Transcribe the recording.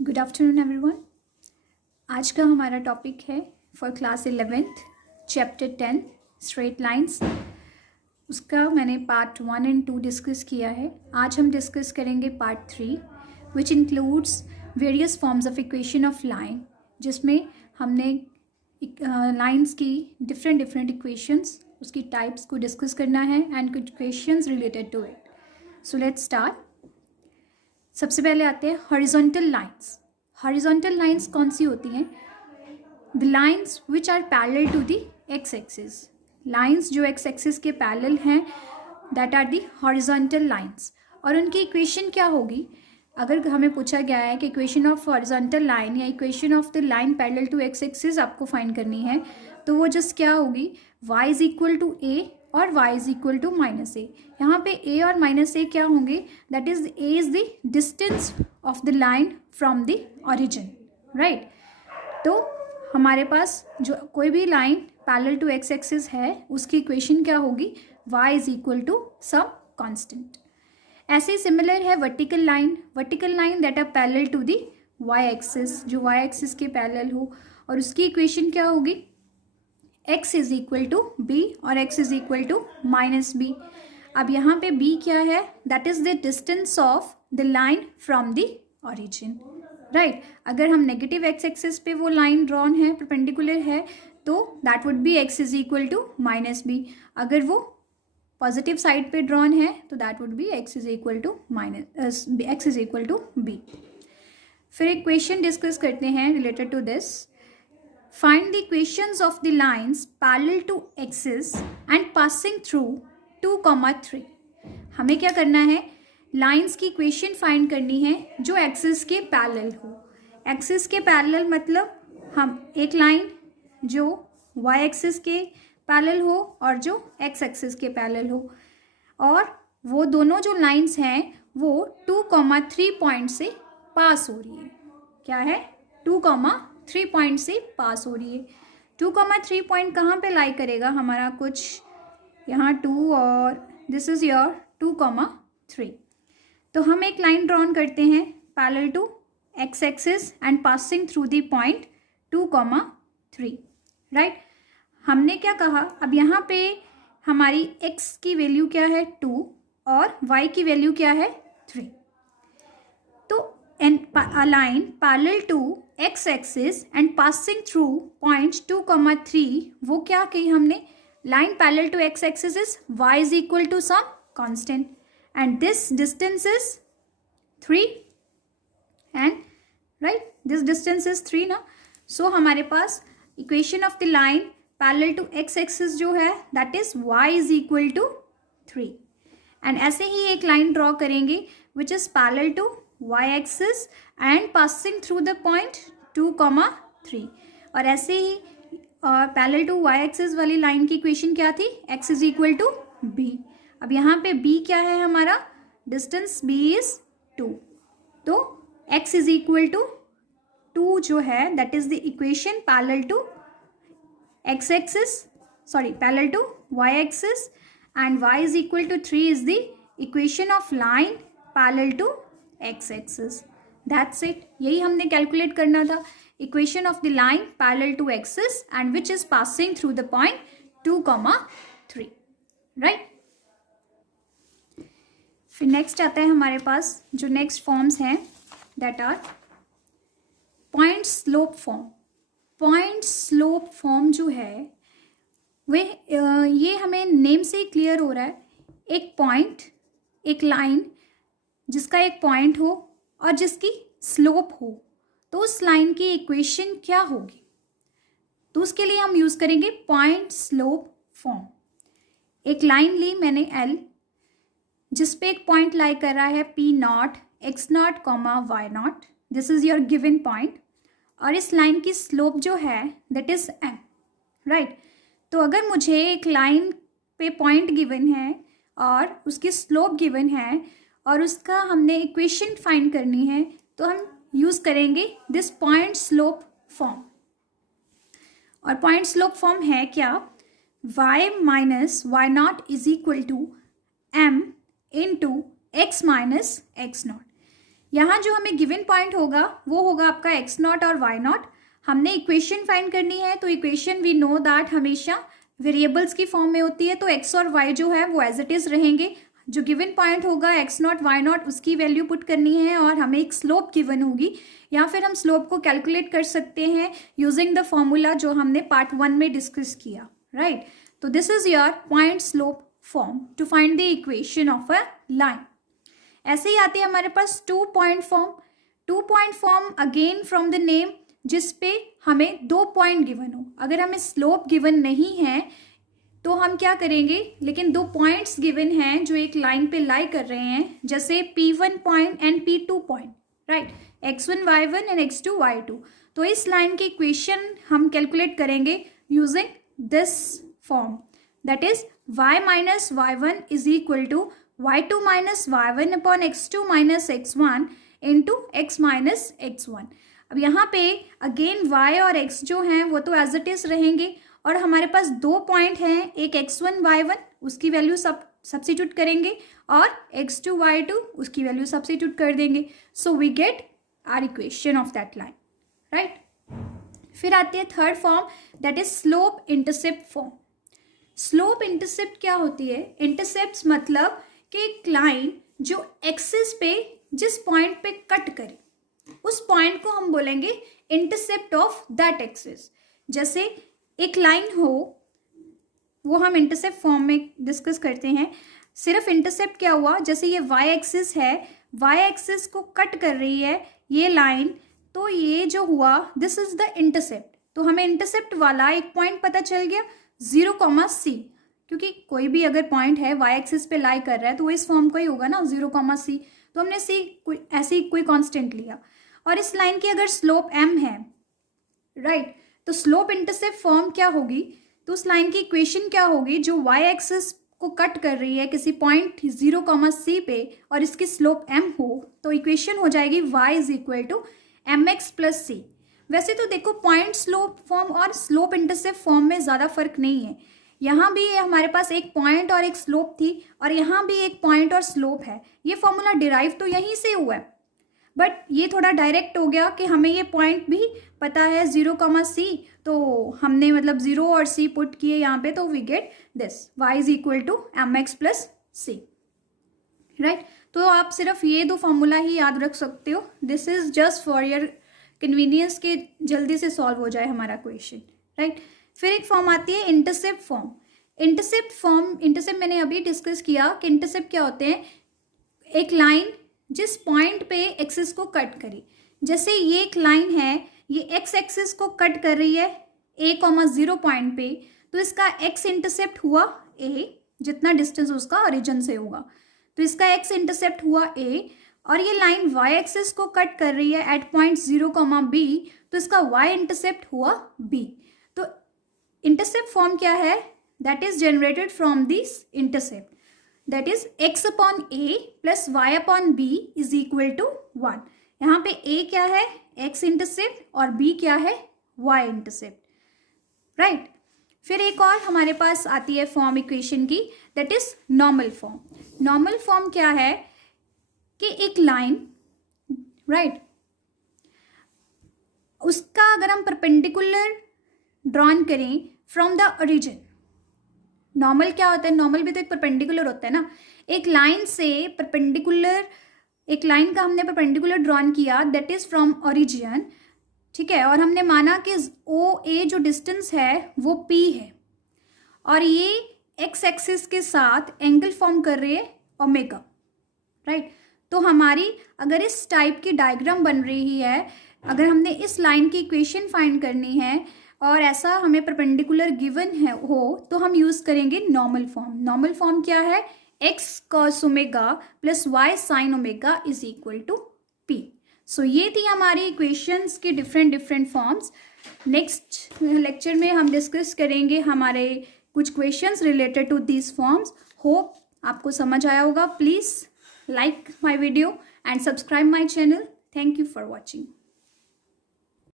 Good afternoon everyone. आज का हमारा टॉपिक है for class 11th chapter 10 straight lines. उसका मैंने पार्ट 1 एंड 2 डिस्कस किया है। आज हम डिस्कस करेंगे part 3 which includes various forms of equation of line, जिसमें हमने लाइंस की डिफरेंट इक्वेशंस, उसकी टाइप्स को डिस्कस करना है एंड कुछ questions related to it. So let's start. सबसे पहले आते हैं हॉरिजॉन्टल लाइंस। हॉरिजॉन्टल लाइंस कौन सी होती हैं? The lines which are parallel to the X axis. Lines जो एक्स एक्सिस के पैरेलल हैं, that are the horizontal lines. और उनकी इक्वेशन क्या होगी? अगर हमें पूछा गया है कि इक्वेशन ऑफ हॉरिजॉन्टल लाइन या equation of the line parallel to X axis आपको फाइंड करनी है, तो वो जस्ट क्या होगी? y is equal to a और y is equal to minus a. यहाँ पे a और माइनस ए क्या होंगे? That is a is the distance of the line from the origin, right. तो हमारे पास जो कोई भी line parallel to X axis है, उसकी इक्वेशन क्या होगी? y is equal to some constant. ऐसे ही सिमिलर है vertical line that are parallel to the y axis, जो y एक्सिस के पैरेलल हो, और उसकी इक्वेशन क्या होगी? x is equal to B और x is equal to minus B. अब यहाँ पे b क्या है? That is the distance of the line from the origin, right. अगर हम नेगेटिव x एक्सिस पे वो लाइन ड्रॉन है, परपेंडिकुलर है, तो that would be x is equal to minus B. अगर वो पॉजिटिव साइड पे ड्रॉन है, तो that would be x is equal to minus x is equal to B. फिर एक क्वेश्चन डिस्कस करते हैं related to this. Find the equations of the lines parallel to axis and passing through 2, 3। हमें क्या करना है? लाइंस की equation find करनी है जो एक्सिस के पैरेलल हो। एक्सिस के पैरेलल मतलब हम एक लाइन जो y एक्सिस के पैरेलल हो और जो x एक्सिस के पैरेलल हो, और वो दोनों जो लाइंस हैं वो 2, 3 पॉइंट से पास हो रही है। क्या है? 2, 3 पॉइंट से पास हो रही है। 2, 3 पॉइंट कहाँ पे लाई करेगा हमारा? कुछ यहाँ 2 और दिस इज योर 2, 3। तो हम एक लाइन ड्रॉन करते हैं parallel to X axis and passing through the point 2, 3, right. हमने क्या कहा? अब यहाँ पे हमारी x की वैल्यू क्या है? 2 और y की वैल्यू क्या है? 3। तो a line parallel to x axis and passing through points 2, 3, वो क्या कही हमने? Line parallel to x axis is y is equal to some constant and this distance is 3 and right, this distance is 3 ना। So हमारे पास equation of the line parallel to x axis जो है that is y is equal to 3 and ऐसे ही एक line draw करेंगे which is parallel to y axis and passing through the point 2, 3, और ऐसे ही पैरेलल टू y एक्सिस वाली line की इक्वेशन क्या थी? x is equal to b। अब यहाँ पे b क्या है हमारा? डिस्टेंस b इज 2, तो x इज इक्वल टू 2 जो है that is the equation parallel to x axis, sorry parallel to y axis, and y is equal to 3 is the equation of line parallel to x axis. That's it. यही हमने calculate करना था, equation of the line parallel to axis and which is passing through the point 2, 3, right. फिर next आता है हमारे पास जो नेक्स्ट फॉर्म्स हैं that are point slope form. Point slope form जो है वे ये हमें नेम से ही क्लियर हो रहा है। एक पॉइंट, एक लाइन जिसका एक पॉइंट हो और जिसकी स्लोप हो, तो उस लाइन की इक्वेशन क्या होगी? तो उसके लिए हम यूज़ करेंगे पॉइंट स्लोप फॉर्म। एक लाइन ली मैंने L, जिस पे एक पॉइंट लाई कर रहा है P0, x0, y0, this is your given point, और इस लाइन की स्लोप जो है दैट इज m, राइट। तो अगर मुझे एक लाइन पे पॉइंट गिवन है और उसकी स्लोप गिवन है और उसका हमने इक्वेशन फाइंड करनी है, तो हम यूज़ करेंगे दिस पॉइंट स्लोप फॉर्म। और पॉइंट स्लोप फॉर्म है क्या? y minus y0 is equal to m into x minus x0। यहाँ जो हमें गिवन पॉइंट होगा वो होगा आपका x नॉट और y नॉट। हमने इक्वेशन फाइंड करनी है, तो इक्वेशन वी नो दैट हमेशा वेरिएबल्स की फॉर्म में होती है, तो x और y जो है वो एज इट इज रहेंगे। जो गिवन पॉइंट होगा x नॉट y नॉट उसकी वैल्यू पुट करनी है और हमें एक स्लोप गिवन होगी, या फिर हम स्लोप को कैलकुलेट कर सकते हैं यूजिंग द फॉर्मूला जो हमने पार्ट 1 में डिस्कस किया, राइट। तो this is your point slope form to find the equation of a line. ऐसे ही आती है हमारे पास 2 point form. 2 point form again from the name, जिस पे हमें 2 पॉइंट गिवन हो। अगर हमें स्लोप गिवन नहीं है तो हम क्या करेंगे, लेकिन 2 पॉइंट्स गिवन हैं जो एक लाइन पे लाई कर रहे हैं, जैसे P1 point and P2 point, right, x1 y1 and x2 y2। तो इस लाइन की इक्वेशन हम कैलकुलेट करेंगे using this form, that is y minus y1 is equal to y2 minus y1 upon x2 minus x1 into x minus x1। अब यहाँ पे again y और x जो हैं वो तो एज इट इज रहेंगे, और हमारे पास 2 पॉइंट हैं, एक x1 y1 उसकी वैल्यू सब्स्टिट्यूट करेंगे और x2 y2 उसकी वैल्यू सब्स्टिट्यूट कर देंगे। So we get our equation of that line, right. फिर आती है third form, that is slope intercept form. Slope intercept क्या होती है? इंटरसेप्ट मतलब कि एक लाइन जो एक्सिस पे जिस पॉइंट पे कट करे उस पॉइंट को हम बोलेंगे इंटरसेप्ट ऑफ दैट एक्सिस। जैसे एक लाइन हो, वो हम इंटरसेप्ट फॉर्म में डिस्कस करते हैं। सिर्फ इंटरसेप्ट क्या हुआ, जैसे ये y एक्सिस है, y एक्सिस को कट कर रही है ये लाइन, तो ये जो हुआ दिस इज द इंटरसेप्ट। तो हमें इंटरसेप्ट वाला एक पॉइंट पता चल गया 0, c, क्योंकि कोई भी अगर पॉइंट है y एक्सिस पे लाई कर रहा है तो वो इस फॉर्म का ही होगा ना, 0, c। तो हमने c ऐसे कोई कांस्टेंट लिया, और इस लाइन की अगर स्लोप m है, राइट, तो स्लोप इंटरसेप्ट फॉर्म क्या होगी, तो उस लाइन की इक्वेशन क्या होगी, जो y एक्सिस को कट कर रही है किसी पॉइंट 0, c पे और इसकी स्लोप m हो, तो इक्वेशन हो जाएगी y is equal to mx plus c। वैसे तो देखो पॉइंट स्लोप फॉर्म और स्लोप इंटरसेप्ट फॉर्म में ज़्यादा फर्क नहीं है। यहाँ भी हमारे पास एक पॉइंट और एक स्लोप थी, और यहाँ भी एक पॉइंट और स्लोप है। ये फॉर्मूला डिराइव तो यहीं से हुआ है, बट ये थोड़ा डायरेक्ट हो गया कि हमें ये पॉइंट भी पता है 0, c, तो हमने मतलब 0 और c पुट किए यहाँ पे, तो we get this y is equal to mx plus c, right. तो आप सिर्फ ये 2 फॉर्मूला ही याद रख सकते हो। This is just for your convenience के जल्दी से सॉल्व हो जाए हमारा क्वेश्चन, राइट। फिर एक फॉर्म आती है इंटरसेप्ट फॉर्म। इंटरसेप्ट मैंने अभी डिस्कस किया कि इंटरसेप्ट क्या होते हैं, एक लाइन जिस पॉइंट पे एक्सिस को कट करी। जैसे ये एक लाइन है, ये एक्स एक्सिस को कट कर रही है a,0 पॉइंट पे, तो इसका एक्स इंटरसेप्ट हुआ a, जितना डिस्टेंस उसका ओरिजिन से होगा, तो इसका एक्स इंटरसेप्ट हुआ a, और ये लाइन y एक्सिस को कट कर रही है एट पॉइंट 0, b, तो इसका y इंटरसेप्ट हुआ b। तो इंटरसेप्ट फॉर्म क्या है, that is generated from this intercept, that is x upon a plus y upon b is equal to 1। यहाँ पे a क्या है, x इंटरसेप्ट, और b क्या है, y इंटरसेप्ट, राइट। फिर एक और हमारे पास आती है फॉर्म इक्वेशन की, that is normal form. Normal form क्या है कि एक लाइन, राइट, उसका अगर हम परपेंडिकुलर ड्रॉन करें फ्रॉम द ओरिजिन। नॉर्मल क्या होता है, नॉर्मल भी तो एक परपेंडिकुलर होता है ना। एक लाइन से परपेंडिकुलर, एक लाइन का हमने परपेंडिकुलर ड्रॉन किया, दैट इज फ्रॉम ओरिजिन, ठीक है, और हमने माना कि OA जो डिस्टेंस है वो P है, और ये एक्स एक्सिस के साथ एंगल फॉर्म कर रही है ओमेगा, राइट। तो हमारी अगर इस टाइप की डायग्राम बन रही है, अगर हमने इस लाइन की इक्वेशन फाइंड करनी है और ऐसा हमें परपेंडिकुलर गिवन है हो, तो हम यूज़ करेंगे नॉर्मल फॉर्म। नॉर्मल फॉर्म क्या है, x cos omega plus y sin omega is equal to p। So ये थी हमारी इक्वेशंस की डिफरेंट फॉर्म्स। नेक्स्ट लेक्चर में हम डिस्कस करेंगे हमारे कुछ questions related to these forms. Hope आपको समझ आया होगा। Please like my video and subscribe my channel. Thank you for watching.